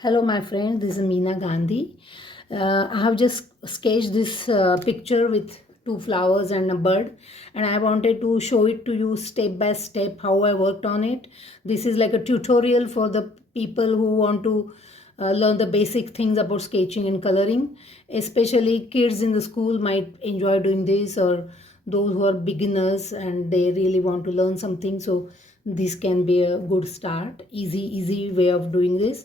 Hello, my friend. This is Meena Gandhi. I have just sketched this picture with two flowers and a bird, and I wanted to show it to you step by step how I worked on it. This is like a tutorial for the people who want to learn the basic things about sketching and coloring. Especially kids in the school might enjoy doing this, or those who are beginners and they really want to learn something. So this can be a good start. Easy way of doing this.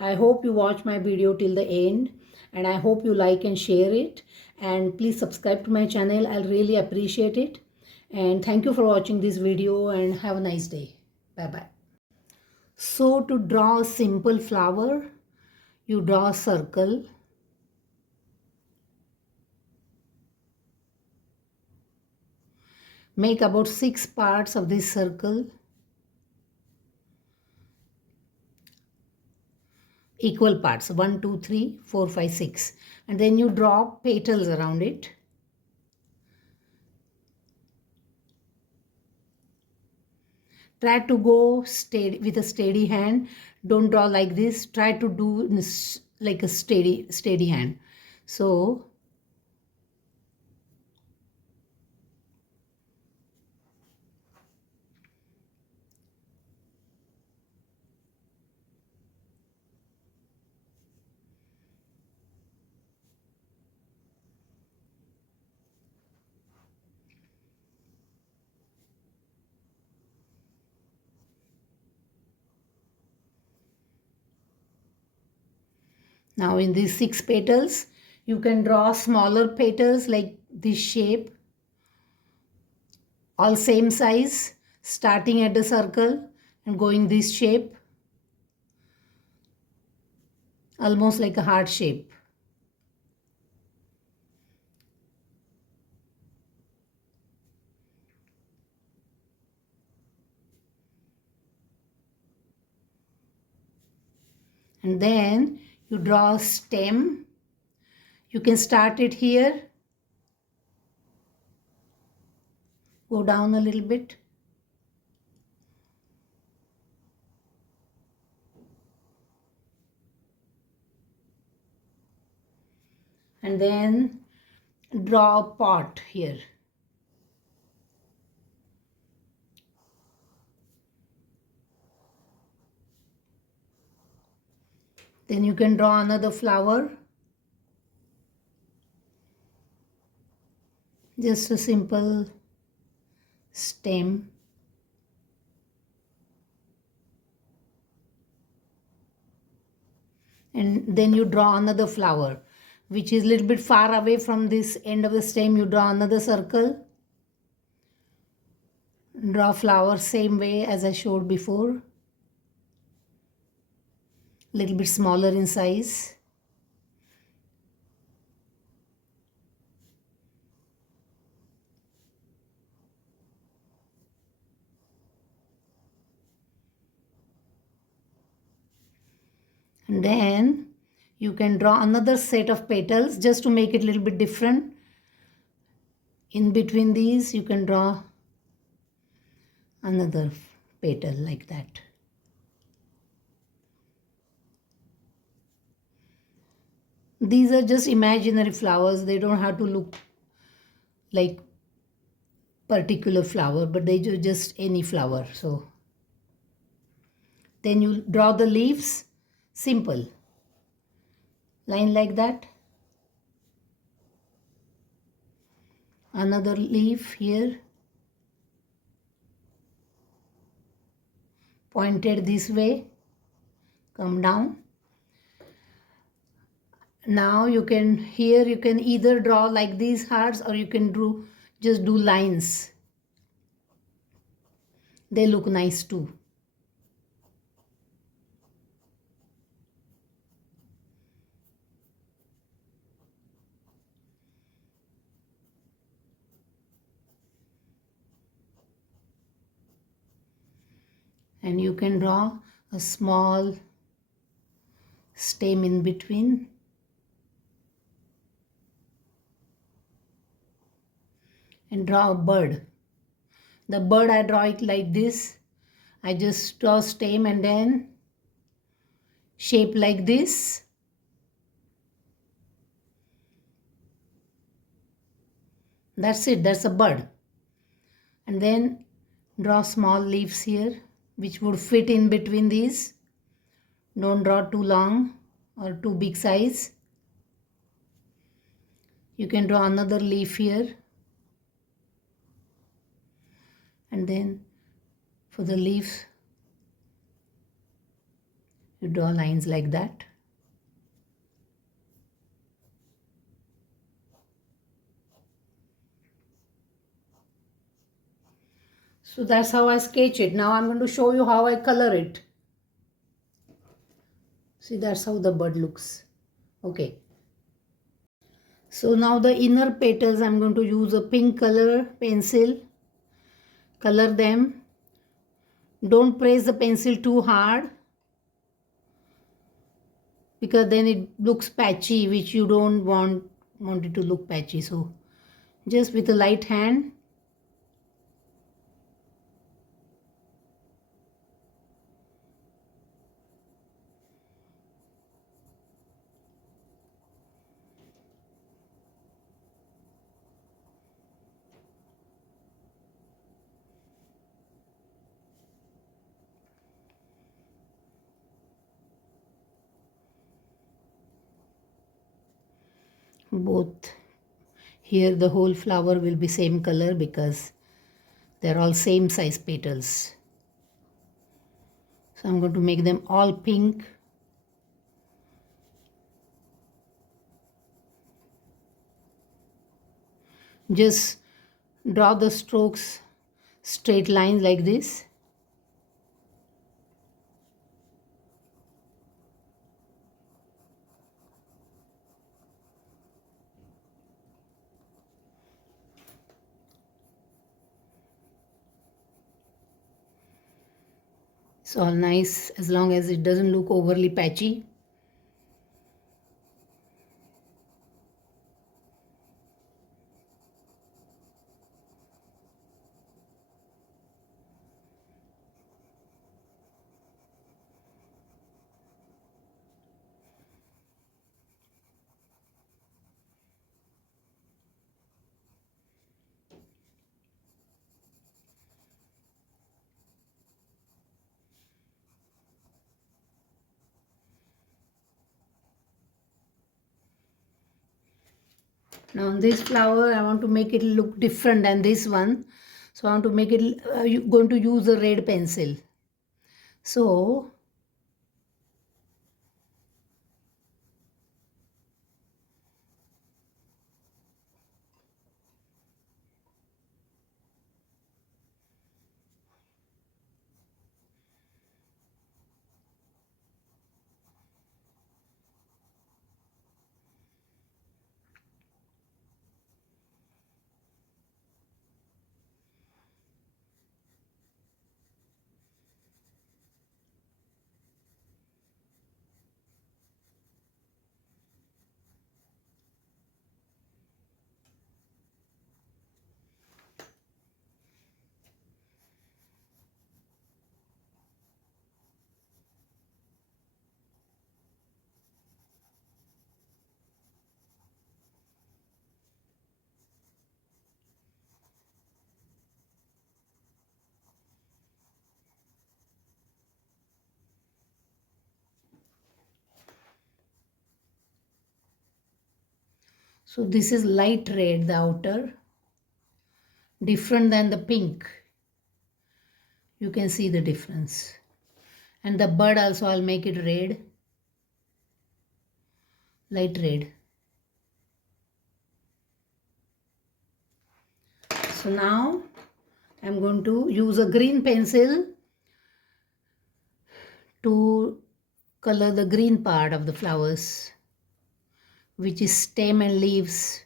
I hope you watch my video till the end, and I hope you like and share it, and please subscribe to my channel. I'll really appreciate it. And thank you for watching this video, and have a nice day. Bye bye. So to draw a simple flower, you draw a circle. Make about 6 parts of this circle, equal parts, 1 2 3 4 5 6, and then you draw petals around it. Try to go steady with a steady hand. Don't draw like this. Try to do like a steady hand. So now in these 6 petals, you can draw smaller petals like this shape, all same size, starting at the circle and going this shape, almost like a heart shape. And then you draw a stem. You can start it here, go down a little bit, and then draw a pot here. Then you can draw another flower. Just a simple stem. And then you draw another flower, which is a little bit far away from this end of the stem. You draw another circle. Draw flower same way as I showed before. Little bit smaller in size. And then you can draw another set of petals just to make it a little bit different. In between these, you can draw another petal like that. These are just imaginary flowers. They don't have to look like particular flower, but they do just any flower. So then you draw the leaves, simple line like that. Another leaf here, pointed this way, come down. Now you can, here you can either draw like these hearts, or you can just do lines. They look nice too. And you can draw a small stem in between. And draw a bird. The bird, I draw it like this. I just draw stem and then shape like this. That's it, that's a bud. And then draw small leaves here which would fit in between these. Don't draw too long or too big size. You can draw another leaf here, and then for the leaves you draw lines like that. So that's how I sketch it. Now I'm going to show you how I color it. See, that's how the bud looks. Okay. So now the inner petals, I'm going to use a pink color pencil. Color them. Don't press the pencil too hard, because then it looks patchy, which you don't want it to look patchy. So just with a light hand. Both here the whole flower will be same color because they're all same size petals. So I'm going to make them all pink. Just draw the strokes straight lines like this. It's all nice as long as it doesn't look overly patchy. Now this flower I want to make it look different than this one. So I want to make it, going to use a red pencil. So this is light red, the outer, different than the pink. You can see the difference. And the bud also I'll make it red, light red. So now I'm going to use a green pencil to color the green part of the flowers, which is stem and leaves.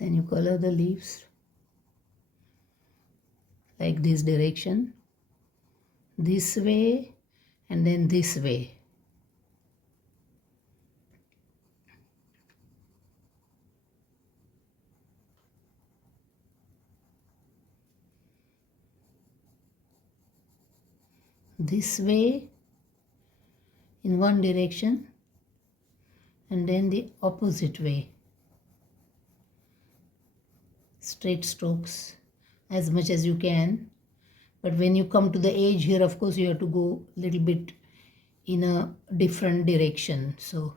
Then you color the leaves like this direction, this way, and then this way. This way in one direction, and then the opposite way. Straight strokes as much as you can. But when you come to the edge here, of course, you have to go a little bit in a different direction. So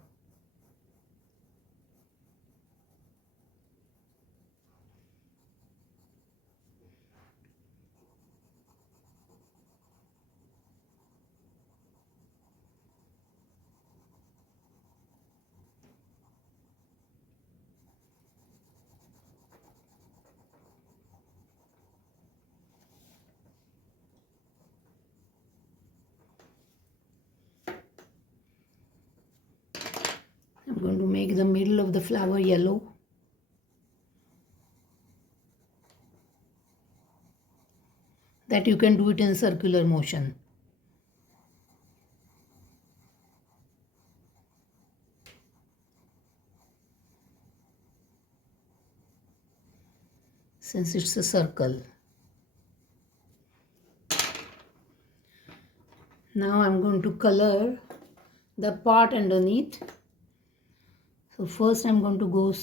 I'm going to make the middle of the flower yellow. That you can do it in circular motion. Since it's a circle. Now I'm going to color the part underneath. So first I'm going to go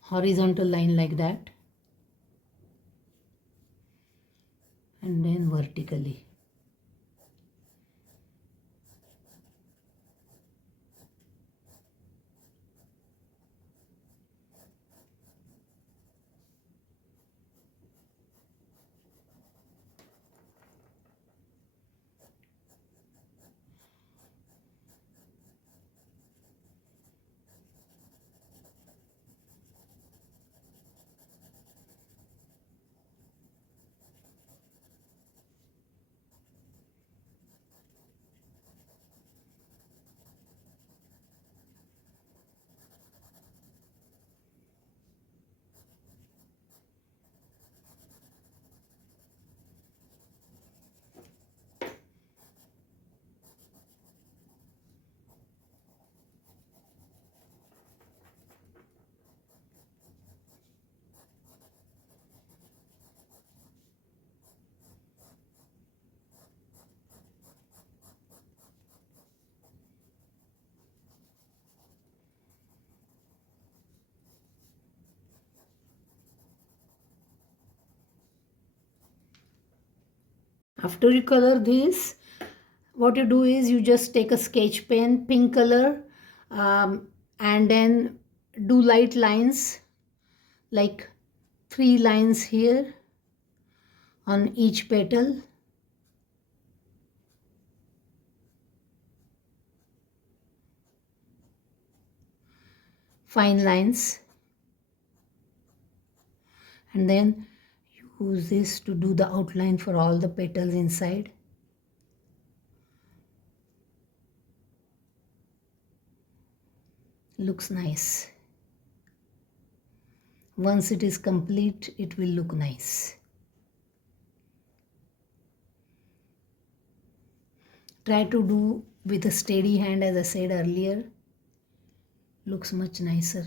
horizontal line like that, and then vertically. After you color this, what you do is you just take a sketch pen, pink color, and then do light lines, like 3 lines here on each petal. Fine lines. And then use this to do the outline for all the petals inside. Looks nice. Once it is complete, it will look nice. Try to do with a steady hand, as I said earlier. Looks much nicer.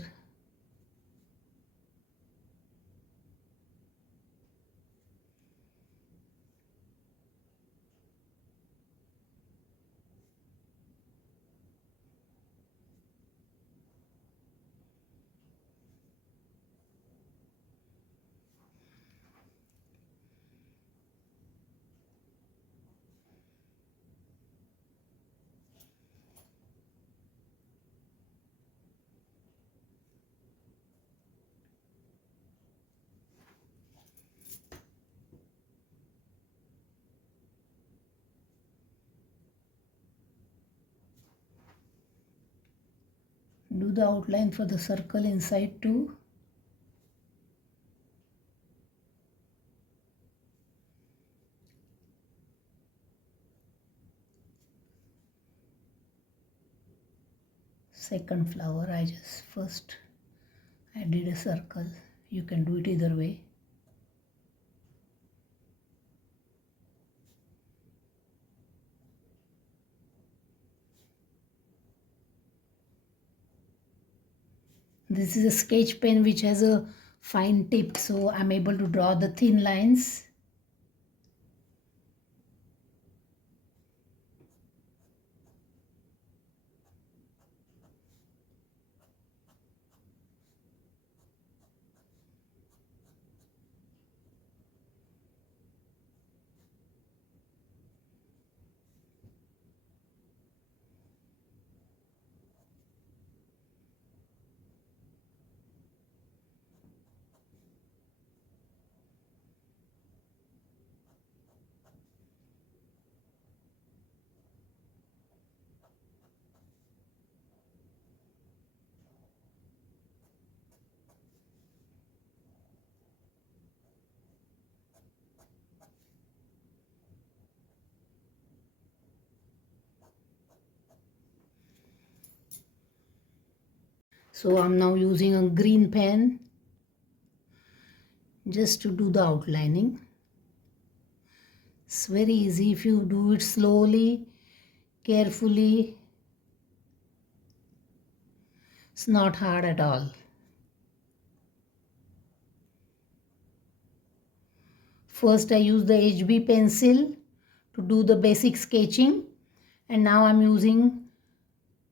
Do the outline for the circle inside too. Second flower, I did a circle. You can do it either way. This is a sketch pen which has a fine tip, so I'm able to draw the thin lines. So I'm now using a green pen just to do the outlining. It's very easy if you do it slowly, carefully. It's not hard at all. First I use the HB pencil to do the basic sketching, and now I'm using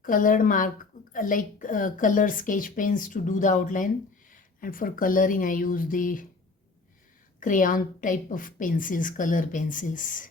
colored color sketch pens to do the outline, and for coloring I use the crayon type of pencils, color pencils.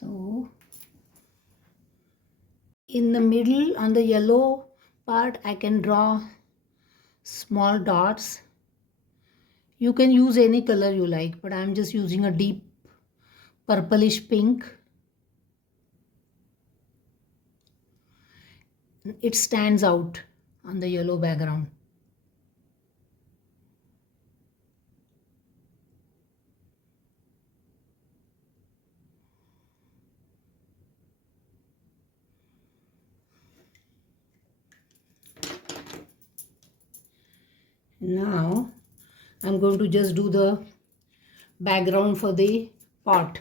So in the middle on the yellow part I can draw small dots. You can use any color you like, but I'm just using a deep purplish pink. It stands out on the yellow background. Now I'm going to just do the background for the pot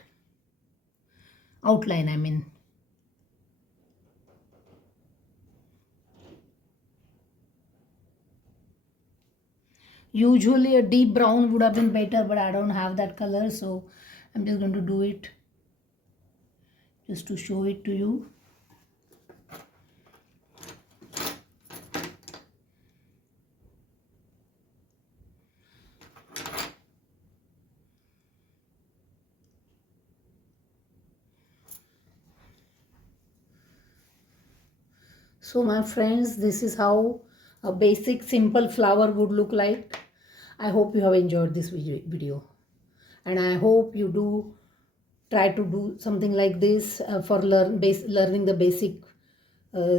outline, I mean. Usually a deep brown would have been better, but I don't have that color, so I'm just going to do it just to show it to you. So my friends, this is how a basic simple flower would look like. I hope you have enjoyed this video, and I hope you do try to do something like this for learning the basic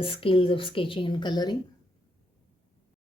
skills of sketching and coloring.